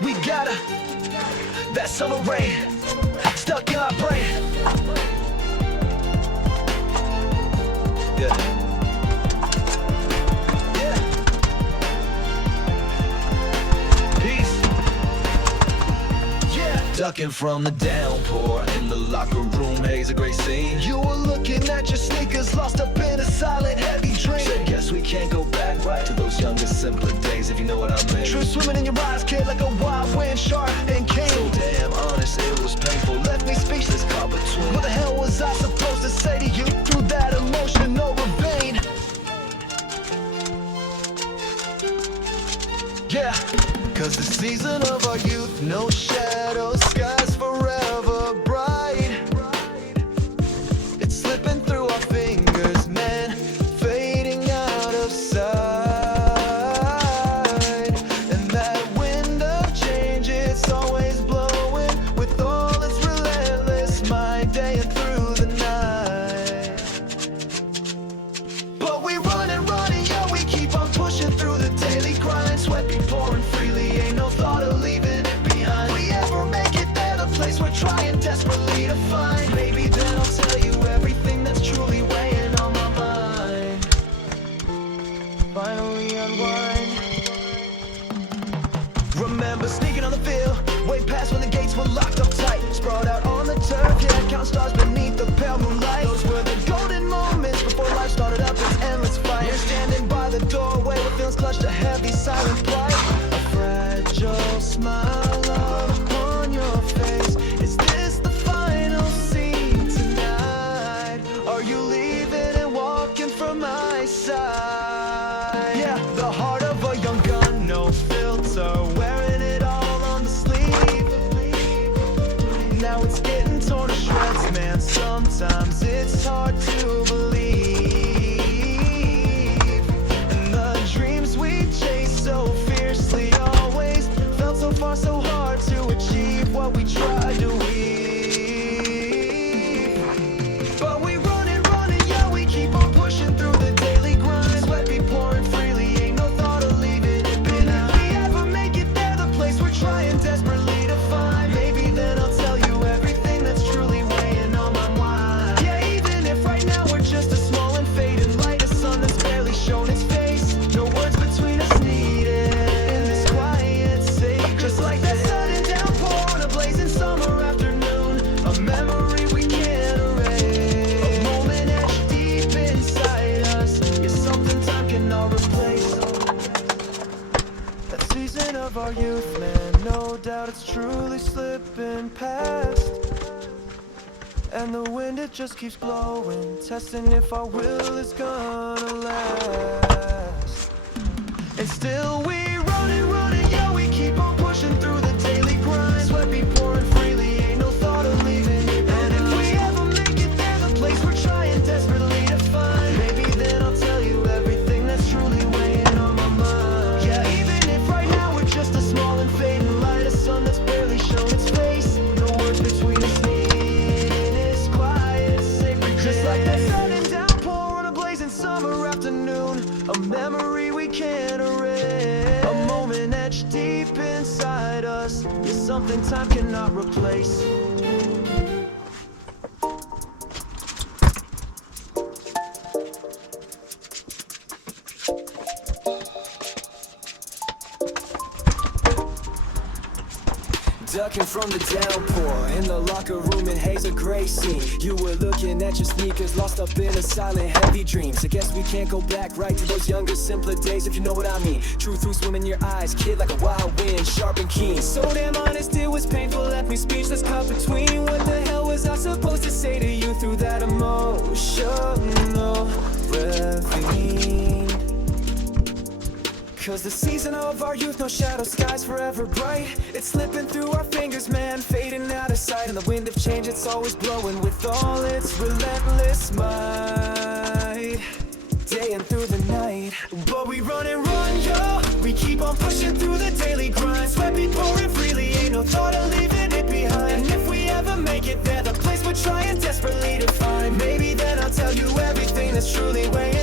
We got that summer rain stuck in our brain. Yeah. Peace. Yeah. Ducking from the downpour in the locker room, haze a great scene. You were looking at your sneakers, lost up in a silent, heavy dream. Said, guess we can't go back right to those younger, simpler days, if you know what I mean. True swimming in your eyes, kid, like a wild wind shark and king. So damn honest, it was painful, left me speechless, caught between. What the hell was I supposed to say to you through that emotional ravine? Yeah, cause the season of our youth, no shadows, skies forever bright. It's slipping through our fingers, man, fading out of sight. And that wind of change, it's always blowing with all its relentless mind, day and through the night. But we run and yeah, we keep on pushing through the daily grind. Sweat be pouring freely, ain't no thought of leaving it behind. We ever make it there, the place we're trying desperately to find. Maybe then I'll tell you everything that's truly weighing on my mind. Finally unwind. Remember sneaking on the field, way past when the gates were locked up tight. Sprawled out on the turf, yeah, count stars beneath the pale moonlight. Those were the golden moments before life started up its endless fight. You're standing by the doorway with feelings clutched, a heavy silent plight. A fragile smile upon your face. Is this the final scene tonight? Are you leaving and walking from my side? Yeah, the heart of a young gun, no filter, wearing it all on the sleeve. Now it's getting torn to shreds, man, sometimes it's hard to believe. And the dreams we chase so fiercely always felt so far, so hard to achieve what we tried to weave. But we run and yeah, we keep on pushing through the daily grind. Sweat be pouring freely, ain't no thought of leaving it behind. If we ever make it there, the place we're trying desperately to find. Maybe then I'll tell you everything that's truly weighing on my mind. Yeah, even if right now we're just a small and fading light, a sun that's barely shown its face. No words between us needed in this quiet sacred. Just like that sudden downpour on a blazing summer afternoon, a memory we can't erase, a moment etched deep inside us. It's something time cannot replace. That season of our youth, man, no doubt it's truly slipping past. And the wind, it just keeps blowing, testing if our will is gonna last. And still we run and yeah, we keep on pushing through the daily grind. Sweat be pouring freely, ain't no thought of leaving it. And if we ever make it there, the place we're trying desperately to find. Maybe then I'll tell you everything that's truly weighing on my mind. Yeah, even if right now we're just a small and fading light, a sun that's barely shown its face. No words between us needed, it's quiet, sacred. Just like that sudden downpour on a blazing summer afternoon, a memory we can't erase, a moment etched deep inside us. Is something time cannot replace. Ducking from the downpour in the locker room in haze, a gray scene. You were looking at your sneakers, lost up in a silent, heavy dream. So guess we can't go back right to those younger, simpler days, if you know what I mean. Truth will swim in your eyes, kid, like a wild wind, sharp and keen. So damn honest, it was painful, left me speechless, caught between. What the hell was I supposed to say to you through that emotional ravine? Cause the season of our youth, no shadow, skies forever bright. It's slipping through our fingers, man, fading out of sight. And the wind of change, it's always blowing with all its relentless might, day and through the night. But we run, yo, we keep on pushing through the daily grind. Sweat be pouring freely, ain't no thought of leaving it behind. And if we ever make it there, the place we're trying desperately to find. Maybe then I'll tell you everything that's truly weighing